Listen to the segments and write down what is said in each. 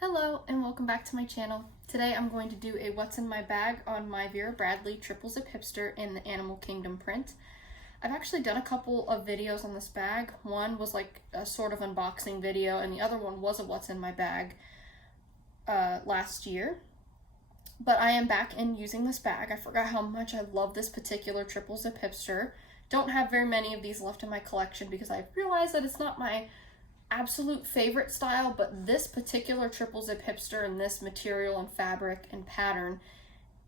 Hello and welcome back to my channel. Today I'm going to do a what's in my bag on my Vera Bradley Triple Zip Hipster in the Animal Kingdom print. I've actually done a couple of videos on this bag. One was like a sort of unboxing video and the other one was a what's in my bag last year. But I am back in using this bag. I forgot how much I love this particular Triple Zip Hipster. Don't have very many of these left in my collection because I realized that it's not my absolute favorite style, but this particular Triple Zip Hipster and this material and fabric and pattern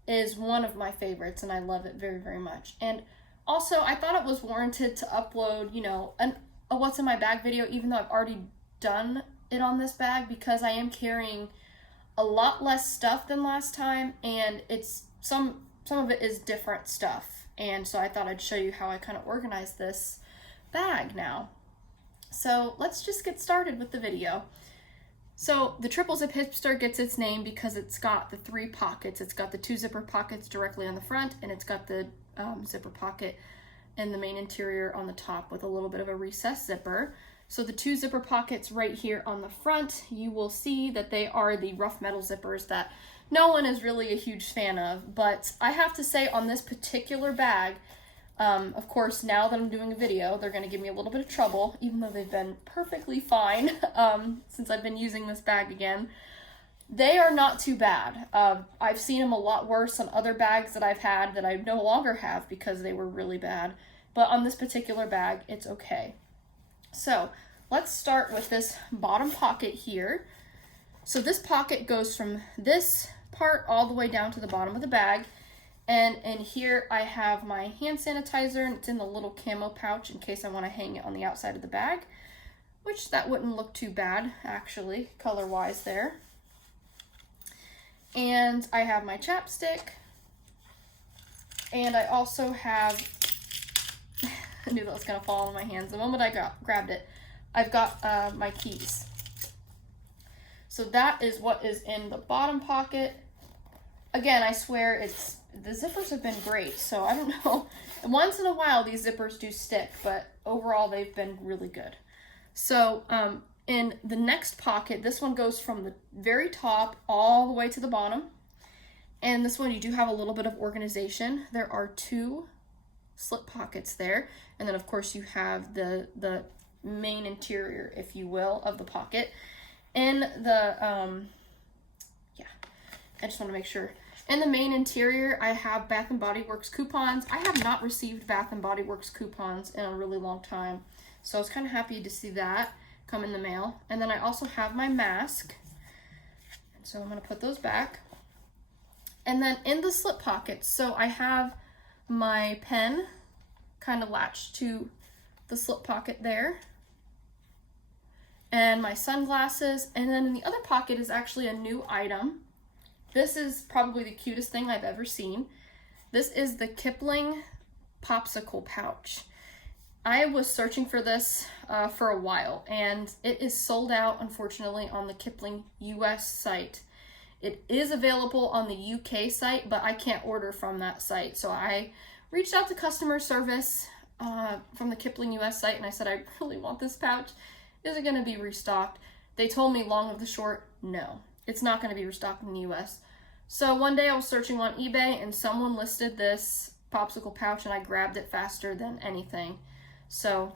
is one of my favorites and I love it very, very much. And also I thought it was warranted to upload, a what's in my bag video, even though I've already done it on this bag, because I am carrying a lot less stuff than last time, and it's some of it is different stuff. And so I thought I'd show you how I kind of organize this bag now. So let's just get started with the video. So the Triple Zip Hipster gets its name because it's got the three pockets. It's got the two zipper pockets directly on the front, and it's got the zipper pocket in the main interior on the top with a little bit of a recessed zipper. So the two zipper pockets right here on the front, you will see that they are the rough metal zippers that no one is really a huge fan of. But I have to say, on this particular bag, of course, now that I'm doing a video, they're going to give me a little bit of trouble, even though they've been perfectly fine since I've been using this bag again. They are not too bad. I've seen them a lot worse on other bags that I've had that I no longer have because they were really bad. But on this particular bag, it's okay. So let's start with this bottom pocket here. So this pocket goes from this part all the way down to the bottom of the bag. And in here I have my hand sanitizer, and it's in the little camo pouch in case I want to hang it on the outside of the bag, which that wouldn't look too bad actually, color-wise there. And I have my chapstick, and I also have, I knew that was going to fall on my hands the moment I grabbed it, I've got my keys. So that is what is in the bottom pocket. Again, I swear the zippers have been great, so I don't know. Once in a while these zippers do stick, but overall they've been really good. So in the next pocket, this one goes from the very top all the way to the bottom. And this one you do have a little bit of organization. There are two slip pockets there. And then of course you have the main interior, if you will, of the pocket. In the, I just want to make sure. In the main interior, I have Bath & Body Works coupons. I have not received Bath & Body Works coupons in a really long time, so I was kind of happy to see that come in the mail. And then I also have my mask, so I'm going to put those back. And then in the slip pockets, so I have my pen kind of latched to the slip pocket there, and my sunglasses. And then in the other pocket is actually a new item. This is probably the cutest thing I've ever seen. This is the Kipling popsicle pouch. I was searching for this for a while, and it is sold out, unfortunately, on the Kipling US site. It is available on the UK site, but I can't order from that site. So I reached out to customer service from the Kipling US site, and I said, I really want this pouch. Is it going to be restocked? They told me long of the short, no. It's not going to be restocked in the US. So one day I was searching on eBay and someone listed this popsicle pouch, and I grabbed it faster than anything. So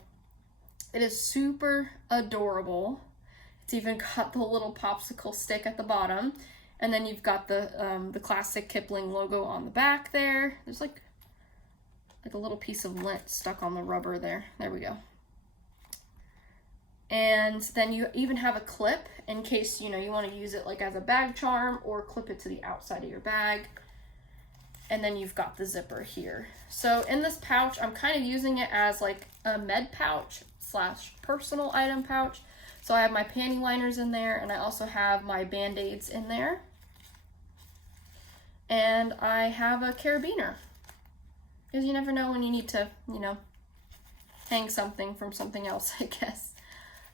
it is super adorable. It's even got the little popsicle stick at the bottom. And then you've got the classic Kipling logo on the back there. There's like a little piece of lint stuck on the rubber there. There we go. And then you even have a clip in case, you want to use it like as a bag charm or clip it to the outside of your bag. And then you've got the zipper here. So in this pouch, I'm kind of using it as like a med pouch / personal item pouch. So I have my panty liners in there, and I also have my Band-Aids in there. And I have a carabiner, because you never know when you need to, hang something from something else, I guess.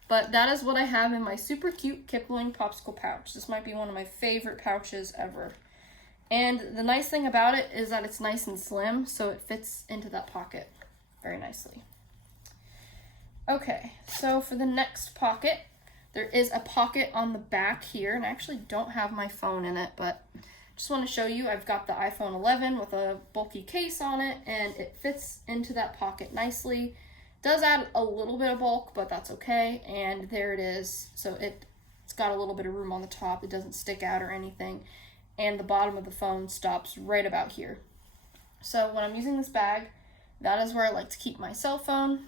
But that is what I have in my super cute Kipling popsicle pouch. This might be one of my favorite pouches ever. And the nice thing about it is that it's nice and slim, so it fits into that pocket very nicely. Okay, so for the next pocket, There is a pocket on the back here, and I actually don't have my phone in it, but just want to show you I've got the iPhone 11 with a bulky case on it, and it fits into that pocket nicely. Does add a little bit of bulk, but that's okay. And there it is. So it's got a little bit of room on the top. It doesn't stick out or anything. And the bottom of the phone stops right about here. So when I'm using this bag, that is where I like to keep my cell phone.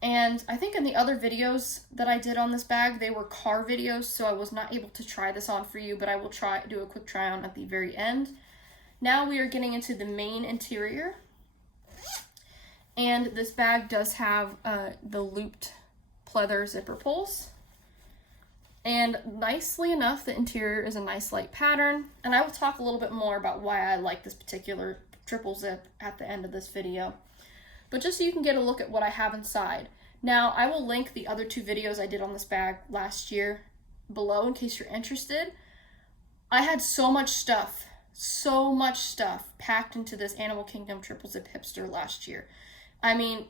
And I think in the other videos that I did on this bag, they were car videos, so I was not able to try this on for you, but I will do a quick try on at the very end. Now we are getting into the main interior. And this bag does have the looped pleather zipper pulls. And nicely enough, the interior is a nice light pattern. And I will talk a little bit more about why I like this particular triple zip at the end of this video. But just so you can get a look at what I have inside. Now, I will link the other 2 videos I did on this bag last year below in case you're interested. I had so much stuff packed into this Animal Kingdom Triple Zip Hipster last year. I mean,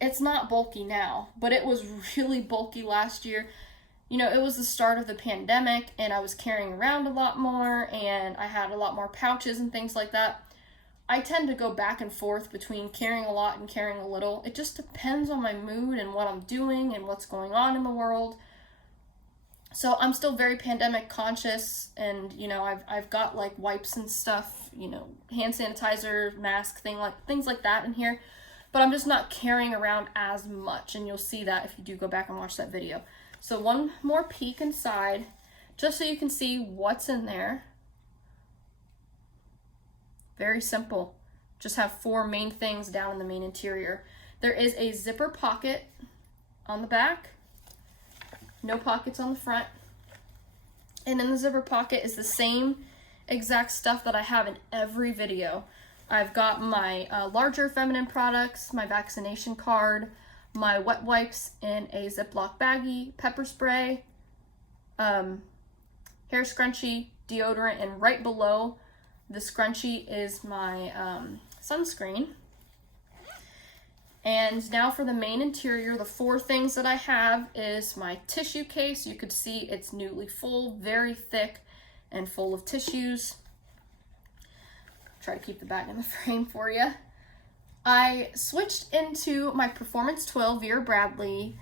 it's not bulky now, but it was really bulky last year. You know, it was the start of the pandemic, and I was carrying around a lot more, and I had a lot more pouches and things like that. I tend to go back and forth between carrying a lot and carrying a little. It just depends on my mood and what I'm doing and what's going on in the world. So I'm still very pandemic conscious, and you know, I've got like wipes and stuff, you know, hand sanitizer, mask, things like that in here. But I'm just not carrying around as much, and you'll see that if you do go back and watch that video. So one more peek inside, just so you can see what's in there. Very simple. Just have 4 main things down in the main interior. There is a zipper pocket on the back. No pockets on the front. And in the zipper pocket is the same exact stuff that I have in every video. I've got my larger feminine products, my vaccination card, my wet wipes in a Ziploc baggie, pepper spray, hair scrunchie, deodorant, and right below the scrunchie is my sunscreen. And now for the main interior, the 4 things that I have is my tissue case. You could see it's newly full, very thick and full of tissues. Try to keep the bag in the frame for you. I switched into my Performance Toile Vera Bradley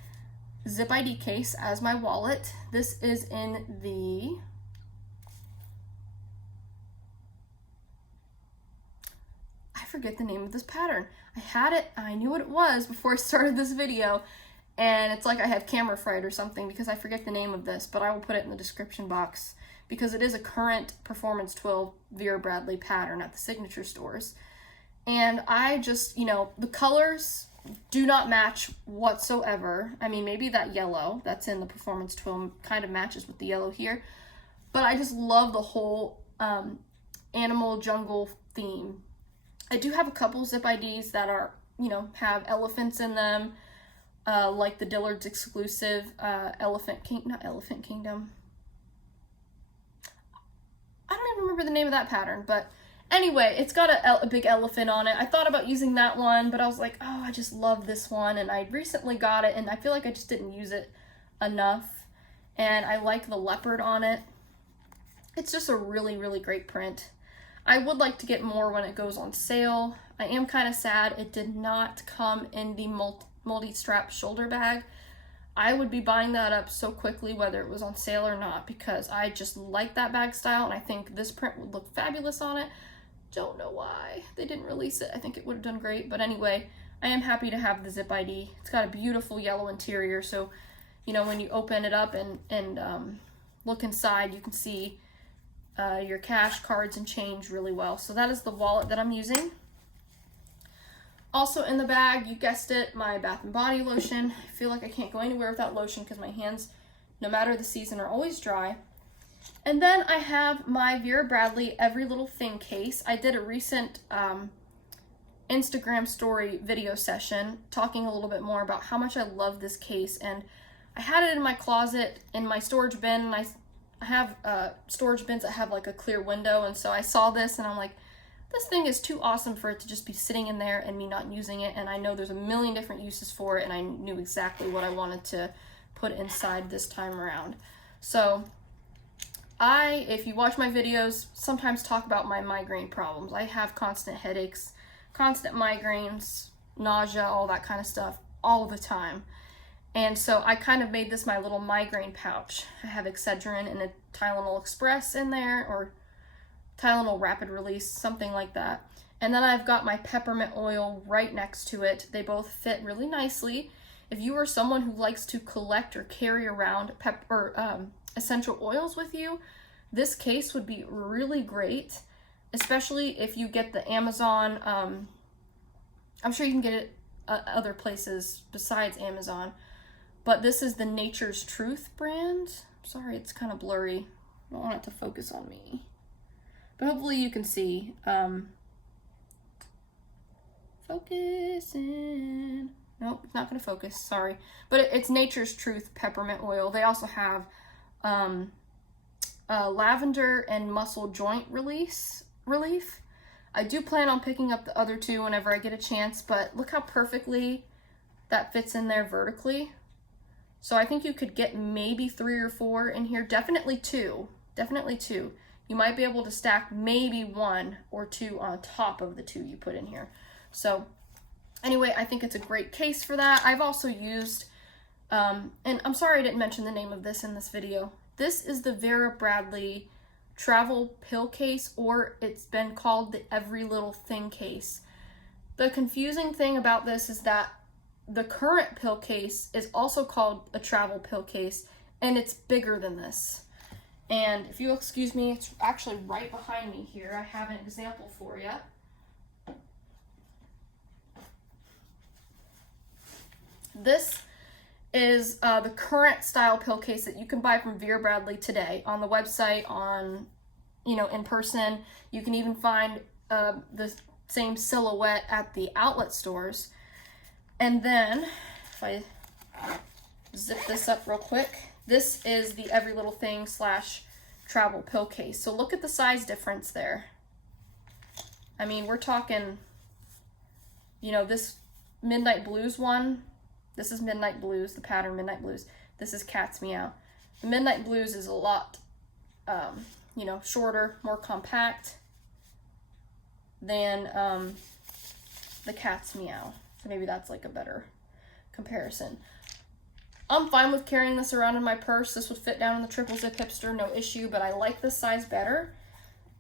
Zip ID case as my wallet. This is in the forget the name of this pattern. I had it, I knew what it was before I started this video, and it's like I have camera fright or something because I forget the name of this, but I will put it in the description box because it is a current Performance Toile Vera Bradley pattern at the signature stores. And I just, you know, the colors do not match whatsoever. I mean, maybe that yellow that's in the Performance Toile kind of matches with the yellow here, but I just love the whole animal jungle theme. I do have a couple zip IDs that are, you know, have elephants in them, like the Dillard's exclusive Elephant Kingdom. I don't even remember the name of that pattern, but anyway, it's got a big elephant on it. I thought about using that one, but I was like, oh, I just love this one, and I recently got it, and I feel like I just didn't use it enough, and I like the leopard on it. It's just a really, really great print. I would like to get more when it goes on sale. I am kind of sad it did not come in the multi-strap shoulder bag. I would be buying that up so quickly whether it was on sale or not because I just like that bag style and I think this print would look fabulous on it. Don't know why they didn't release it. I think it would have done great, but anyway, I am happy to have the Zip ID. It's got a beautiful yellow interior, so you know when you open it up and look inside, you can see your cash, cards, and change really well. So that is the wallet that I'm using. Also in the bag, you guessed it, my Bath & Body lotion. I feel like I can't go anywhere without lotion because my hands, no matter the season, are always dry. And then I have my Vera Bradley Every Little Thing case. I did a recent Instagram story video session talking a little bit more about how much I love this case, and I had it in my closet in my storage bin, and I have storage bins that have like a clear window, and so I saw this and I'm like, this thing is too awesome for it to just be sitting in there and me not using it, and I know there's a million different uses for it, and I knew exactly what I wanted to put put inside this time around. So if you watch my videos, sometimes talk about my migraine problems. I have constant headaches, constant migraines, nausea, all that kind of stuff all the time. And so I kind of made this my little migraine pouch. I have Excedrin and a Tylenol Express in there, or Tylenol Rapid Release, something like that. And then I've got my peppermint oil right next to it. They both fit really nicely. If you are someone who likes to collect or carry around essential oils with you, this case would be really great, especially if you get the Amazon. I'm sure you can get it other places besides Amazon, but this is the Nature's Truth brand. Sorry, it's kind of blurry. I don't want it to focus on me, but hopefully you can see. Focusing. Nope, it's not going to focus. Sorry. But it's Nature's Truth peppermint oil. They also have lavender and muscle joint relief. I do plan on picking up the other two whenever I get a chance, but look how perfectly that fits in there vertically. So I think you could get maybe 3 or 4 in here. Definitely 2. Definitely 2. You might be able to stack maybe 1 or 2 on top of the 2 you put in here. So anyway, I think it's a great case for that. I've also used, and I'm sorry I didn't mention the name of this in this video. This is the Vera Bradley travel pill case, or it's been called the Every Little Thing case. The confusing thing about this is that the current pill case is also called a travel pill case, and it's bigger than this. And if you'll excuse me, it's actually right behind me here. I have an example for you. This is the current style pill case that you can buy from Vera Bradley today on the website, in person. You can even find the same silhouette at the outlet stores. And then, if I zip this up real quick, this is the Every Little Thing / travel pill case. So look at the size difference there. I mean, we're talking, this Midnight Blues one. This is Midnight Blues, the pattern Midnight Blues. This is Cat's Meow. The Midnight Blues is a lot, shorter, more compact than the Cat's Meow. So maybe that's like a better comparison. I'm fine with carrying this around in my purse. This would fit down in the Triple Zip Hipster, no issue, but I like this size better.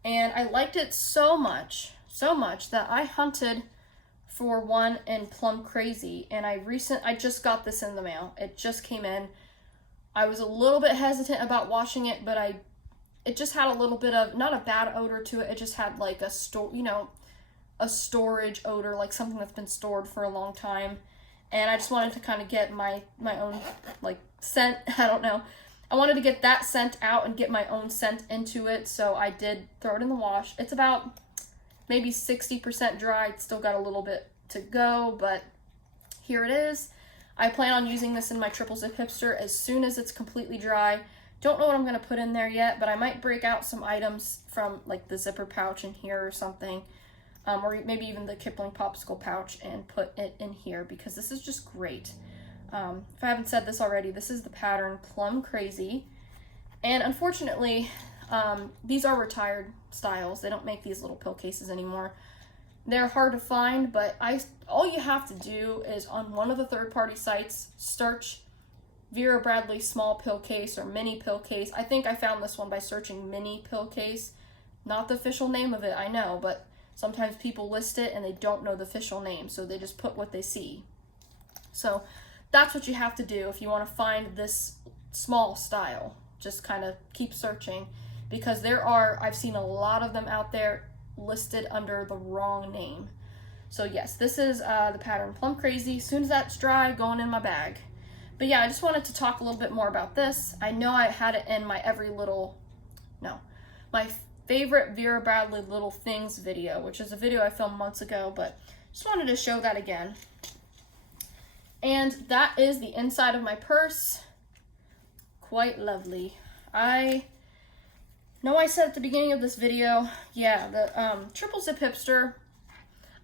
And I liked it so much that I hunted for one in Plum Crazy, and I just got this in the mail. It just came in. I was a little bit hesitant about washing it, but it just had a little bit of, not a bad odor to it. It just had like a storage odor, like something that's been stored for a long time. And I just wanted to kind of get my own like scent. I don't know. I wanted to get that scent out and get my own scent into it, so I did throw it in the wash. It's about maybe 60% dry. It's still got a little bit to go, but here it is. I plan on using this in my Triple Zip Hipster as soon as it's completely dry. Don't know what I'm going to put in there yet, but I might break out some items from like the zipper pouch in here or something, or maybe even the Kipling popsicle pouch, and put it in here because this is just great. If I haven't said this already, this is the pattern Plum Crazy, and unfortunately these are retired styles. They don't make these little pill cases anymore. They're hard to find, but all you have to do is on one of the third-party sites, search Vera Bradley small pill case or mini pill case. I think I found this one by searching mini pill case. Not the official name of it, I know, but sometimes people list it and they don't know the official name, so they just put what they see. So that's what you have to do if you want to find this small style. Just kind of keep searching, because I've seen a lot of them out there listed under the wrong name. So yes, this is the pattern Plum Crazy. As soon as that's dry, going in my bag. But yeah, I just wanted to talk a little bit more about this. I know I had it in my my favorite Vera Bradley Little Things video, which is a video I filmed months ago, but just wanted to show that again. And that is the inside of my purse. Quite lovely. I know I said at the beginning of this video, yeah, the Triple Zip Hipster,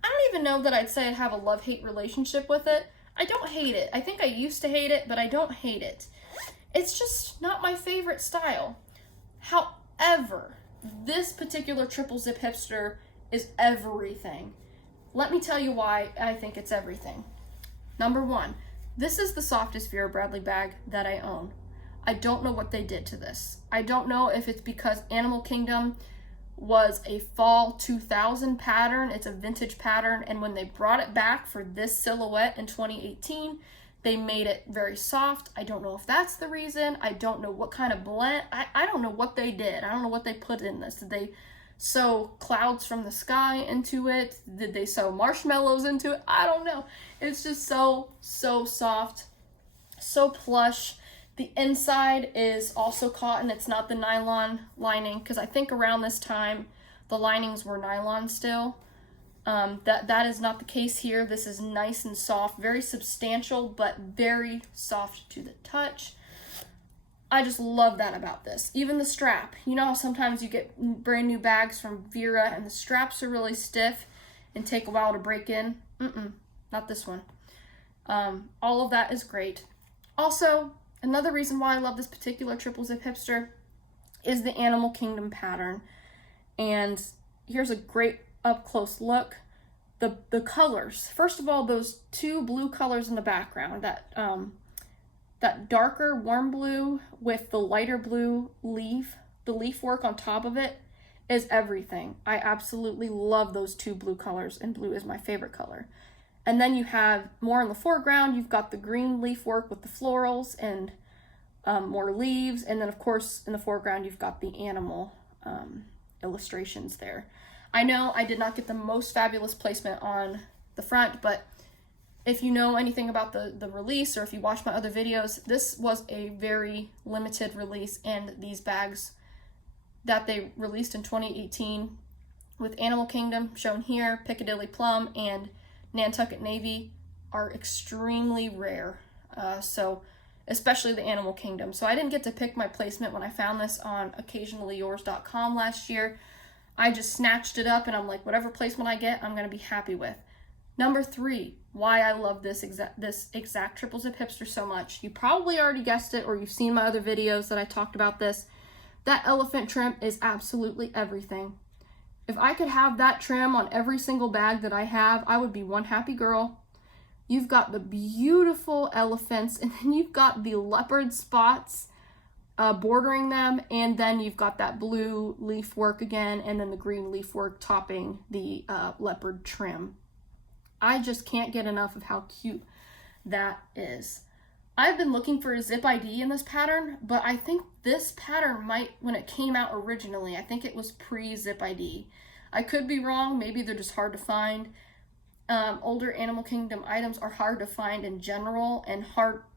I don't even know that I'd say I have a love-hate relationship with it. I don't hate it. I think I used to hate it, but I don't hate it. It's just not my favorite style. However, this particular Triple Zip Hipster is everything. Let me tell you why I think it's everything. Number one, this is the softest Vera Bradley bag that I own. I don't know what they did to this. I don't know if it's because Animal Kingdom was a fall 2000 pattern. It's a vintage pattern, and when they brought it back for this silhouette in 2018, they made it very soft. I don't know if that's the reason. I don't know what kind of blend. I don't know what they did. I don't know what they put in this. Did they sew clouds from the sky into it? Did they sew marshmallows into it? I don't know. It's just so soft, so plush. The inside is also cotton. It's not the nylon lining, because I think around this time the linings were nylon still. That is not the case here. This is nice and soft, very substantial, but very soft to the touch. I just love that about this. Even the strap. You know how sometimes you get brand new bags from Vera and the straps are really stiff and take a while to break in? Not this one. All of that is great. Also, another reason why I love this particular Triple Zip Hipster is the Animal Kingdom pattern. And here's a great up-close look. The colors. First of all, those two blue colors in the background, that darker warm blue with the lighter blue leaf, the leaf work on top of it is everything. I absolutely love those two blue colors, and blue is my favorite color. And then you have more in the foreground, you've got the green leaf work with the florals and more leaves, and then of course in the foreground you've got the animal illustrations there. I know I did not get the most fabulous placement on the front, but if you know anything about the release, or if you watch my other videos, this was a very limited release, and these bags that they released in 2018 with Animal Kingdom shown here, Piccadilly Plum and Nantucket Navy, are extremely rare. So especially the Animal Kingdom. So I didn't get to pick my placement when I found this on occasionallyyours.com last year. I just snatched it up and I'm like, whatever placement I get, I'm going to be happy with. Number 3, why I love this exact Triple Zip Hipster so much. You probably already guessed it, or you've seen my other videos that I talked about this. That elephant trim is absolutely everything. If I could have that trim on every single bag that I have, I would be one happy girl. You've got the beautiful elephants, and then you've got the leopard spots bordering them, and then you've got that blue leaf work again, and then the green leaf work topping the leopard trim. I just can't get enough of how cute that is. I've been looking for a zip ID in this pattern, but I think this pattern might, when it came out originally, I think it was pre-zip ID. I could be wrong, maybe they're just hard to find. Older Animal Kingdom items are hard to find in general, and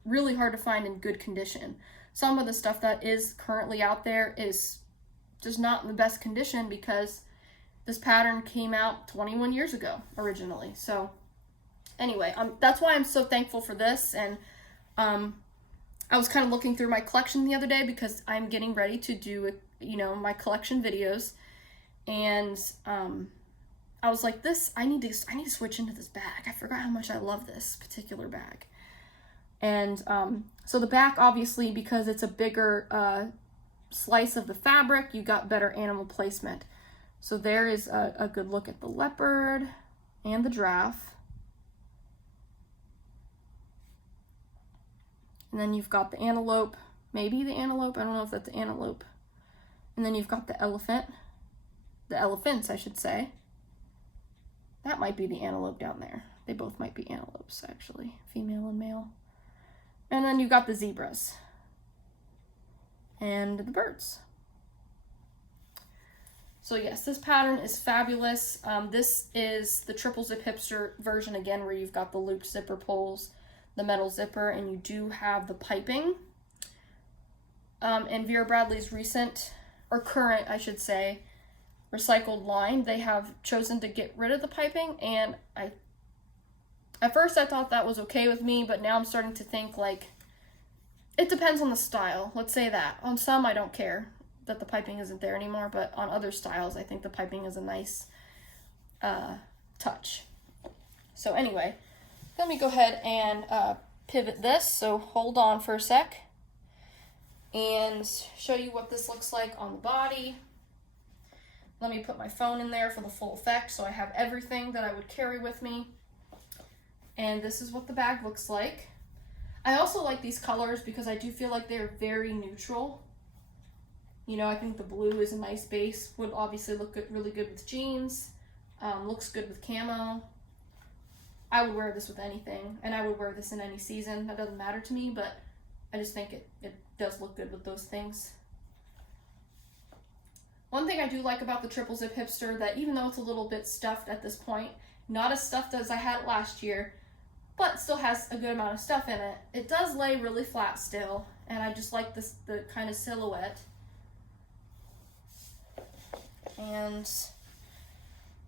really hard to find in good condition. Some of the stuff that is currently out there is just not in the best condition, because this pattern came out 21 years ago originally. So anyway, that's why I'm so thankful for this. And I was kind of looking through my collection the other day, because I'm getting ready to do my collection videos, and I was like, I need to switch into this bag. I forgot how much I love this particular bag. And so the back, obviously, because it's a bigger slice of the fabric, you got better animal placement. So there is a good look at the leopard and the giraffe. And then you've got the antelope, maybe the antelope, I don't know if that's the antelope. And then you've got the elephant, the elephants, I should say. That might be the antelope down there. They both might be antelopes, actually, female and male. And then you've got the zebras and the birds. So yes, this pattern is fabulous. This is the Triple Zip Hipster version again, where you've got the looped zipper pulls, the metal zipper, and you do have the piping. In Vera Bradley's recent, or current, I should say, recycled line, they have chosen to get rid of the piping, and at first I thought that was okay with me, but now I'm starting to think, like, it depends on the style. Let's say that. On some, I don't care that the piping isn't there anymore, but on other styles, I think the piping is a nice touch. So anyway, let me go ahead and pivot this, so hold on for a sec. and show you what this looks like on the body. Let me put my phone in there for the full effect so I have everything that I would carry with me. And this is what the bag looks like. I also like these colors because I do feel like they're very neutral. You know, I think the blue is a nice base. Would obviously look good, really good with jeans. Looks good with camo. I would wear this with anything, and I would wear this in any season. That doesn't matter to me, but I just think it does look good with those things. One thing I do like about the Triple Zip Hipster, that even though it's a little bit stuffed at this point, not as stuffed as I had it last year, but still has a good amount of stuff in it, it does lay really flat still, and I just like the kind of silhouette. And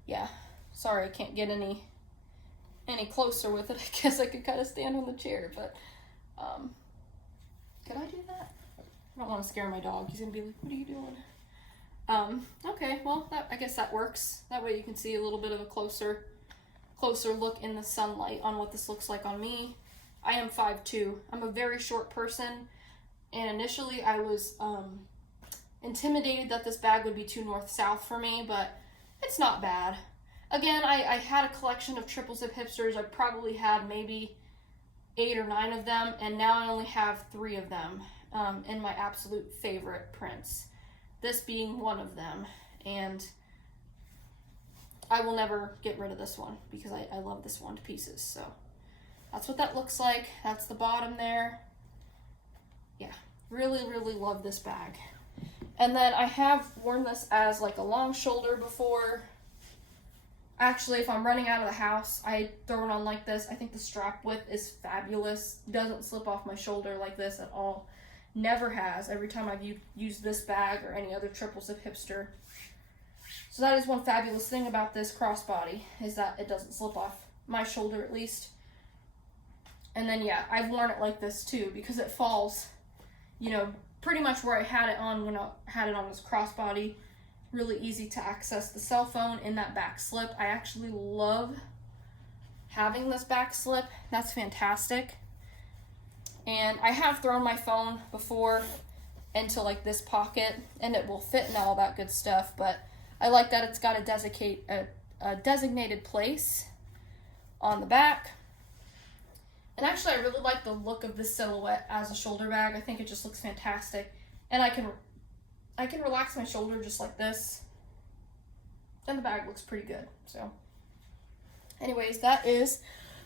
yeah, sorry I can't get any closer with it. I guess I could kind of stand on the chair, but could I do that? I don't want to scare my dog. He's gonna be like, what are you doing? Okay, well, I guess that works. That way you can see a little bit of a closer look in the sunlight on what this looks like on me. I am 5'2". I'm a very short person, and initially I was intimidated that this bag would be too north-south for me, but it's not bad. Again, I had a collection of Triple Zip Hipsters. I probably had maybe 8 or 9 of them, and now I only have 3 of them in my absolute favorite prints. This being one of them, and I will never get rid of this one because I love this one to pieces. So that's what that looks like. That's the bottom there. Yeah, really, really love this bag. And then I have worn this as like a long shoulder before. Actually, if I'm running out of the house, I throw it on like this. I think the strap width is fabulous. Doesn't slip off my shoulder like this at all. Never has. Every time I've used this bag or any other Triple Zip Hipster. So that is one fabulous thing about this crossbody, is that it doesn't slip off my shoulder at least. And then yeah, I've worn it like this too because it falls, you know, pretty much where I had it on when I had it on this crossbody. Really easy to access the cell phone in that back slip. I actually love having this back slip. That's fantastic. And I have thrown my phone before into like this pocket, and it will fit and all that good stuff, but I like that it's got a designated place on the back. And actually I really like the look of this silhouette as a shoulder bag. I think it just looks fantastic. And I can relax my shoulder just like this, and the bag looks pretty good. So anyways, that is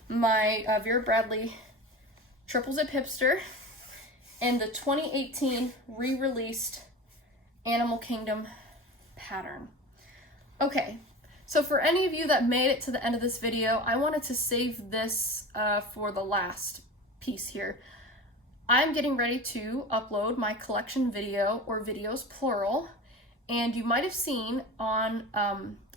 my Vera Bradley Triple Zip Hipster and the 2018 re-released Animal Kingdom pattern. Okay, so for any of you that made it to the end of this video, I wanted to save this for the last piece here. I'm getting ready to upload my collection video, or videos plural, and you might have seen on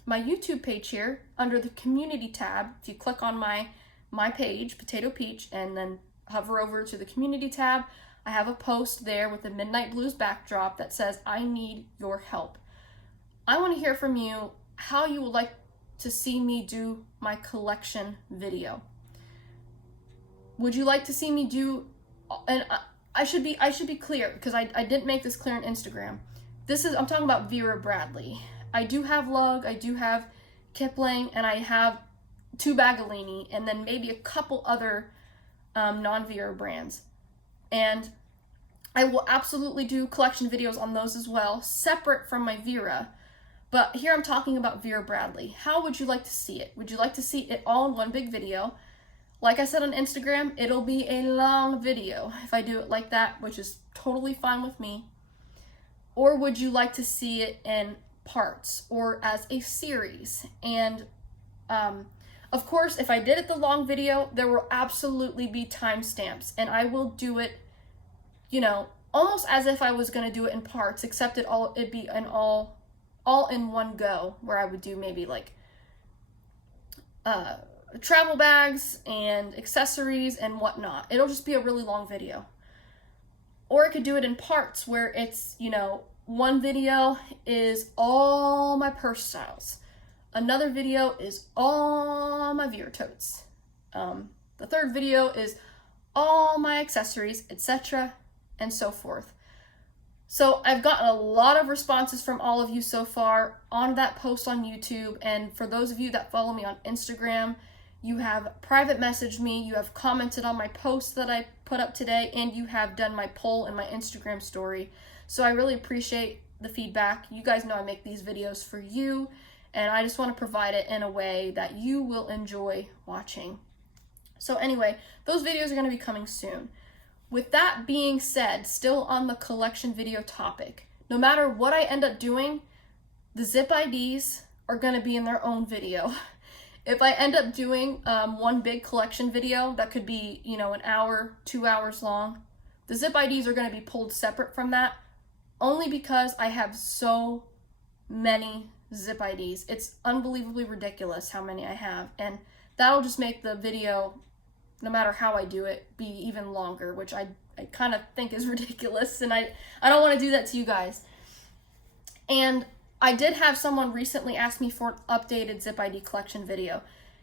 my YouTube page here under the community tab. If you click on my page, Potato Peach, and then hover over to the community tab, I have a post there with a Midnight Blues backdrop that says, I need your help. I want to hear from you how you would like to see me do my collection video. Would you like to see me do, and I should be clear because I didn't make this clear on Instagram. I'm talking about Vera Bradley. I do have Lug, I do have Kipling, and I have 2 Bagolini, and then maybe a couple other non-Vera brands. And I will absolutely do collection videos on those as well, separate from my Vera. But here I'm talking about Vera Bradley. How would you like to see it? Would you like to see it all in one big video? Like I said on Instagram, it'll be a long video if I do it like that, which is totally fine with me. Or would you like to see it in parts or as a series? And of course, if I did it the long video, there will absolutely be timestamps, and I will do it, you know, almost as if I was going to do it in parts, except it'd be an all in one go, where I would do maybe like travel bags and accessories and whatnot. It'll just be a really long video. Or I could do it in parts where it's, you know, one video is all my purse styles. Another video is all my Vera totes. The third video is all my accessories, etc. and so forth. So I've gotten a lot of responses from all of you so far on that post on YouTube, and for those of you that follow me on Instagram, you have private messaged me, you have commented on my post that I put up today, and you have done my poll in my Instagram story. So I really appreciate the feedback. You guys know I make these videos for you, and I just want to provide it in a way that you will enjoy watching. So anyway, those videos are going to be coming soon. With that being said, still on the collection video topic, no matter what I end up doing, the zip IDs are going to be in their own video. If I end up doing one big collection video that could be, you know, an hour, 2 hours long, the zip IDs are going to be pulled separate from that, only because I have so many zip IDs. It's unbelievably ridiculous how many I have, and that'll just make the video, no matter how I do it, be even longer, which I kind of think is ridiculous, and I don't want to do that to you guys. And I did have someone recently ask me for an updated zip ID collection video.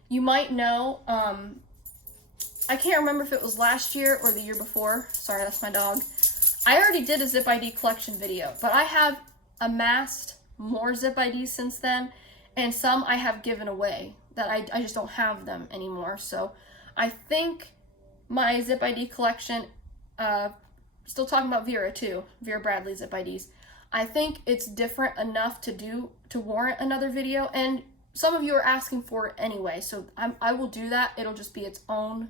You might know, I can't remember if it was last year or the year before. Sorry, that's my dog. I already did a zip ID collection video, but I have amassed more zip IDs since then, and some I have given away that I just don't have them anymore. So I think my zip ID collection, still talking about Vera too, Vera Bradley zip IDs, I think it's different enough to warrant another video, and some of you are asking for it anyway, so I will do that. It'll just be its own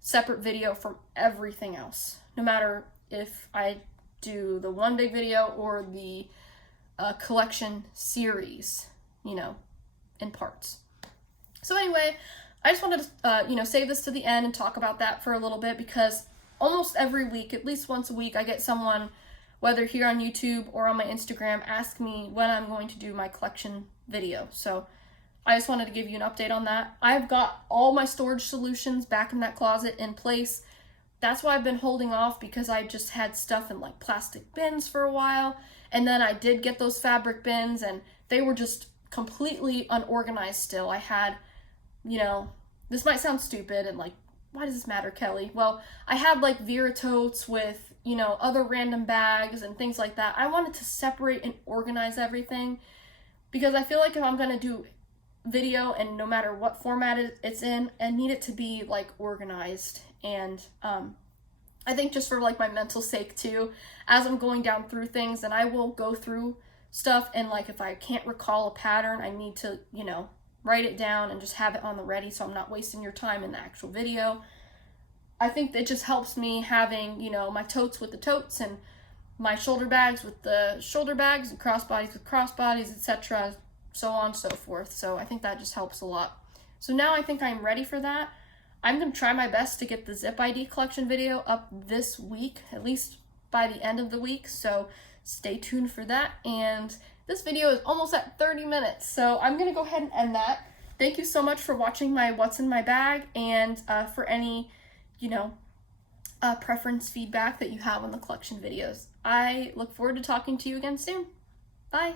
separate video from everything else, no matter if I do the one big video or the collection series, you know, in parts. So anyway, I just wanted to, save this to the end and talk about that for a little bit, because almost every week, at least once a week, I get someone, whether here on YouTube or on my Instagram, ask me when I'm going to do my collection video. So I just wanted to give you an update on that. I've got all my storage solutions back in that closet in place. That's why I've been holding off, because I just had stuff in like plastic bins for a while. And then I did get those fabric bins, and they were just completely unorganized still. I had, you know, this might sound stupid and like, why does this matter, Kelly? Well, I had like Vera totes with, you know, other random bags and things like that. I wanted to separate and organize everything, because I feel like if I'm going to do video, and no matter what format it's in, I need it to be like organized. And I think just for like my mental sake too, as I'm going down through things, and I will go through stuff, and like if I can't recall a pattern, I need to, you know, write it down and just have it on the ready, so I'm not wasting your time in the actual video. I think it just helps me having, you know, my totes with the totes, and my shoulder bags with the shoulder bags, and crossbodies with crossbodies, etc., so on and so forth. So I think that just helps a lot. So now I think I'm ready for that. I'm going to try my best to get the zip ID collection video up this week, at least by the end of the week, so stay tuned for that. And this video is almost at 30 minutes, so I'm going to go ahead and end that. Thank you so much for watching my What's in My Bag, and for any, you know, preference feedback that you have on the collection videos. I look forward to talking to you again soon. Bye!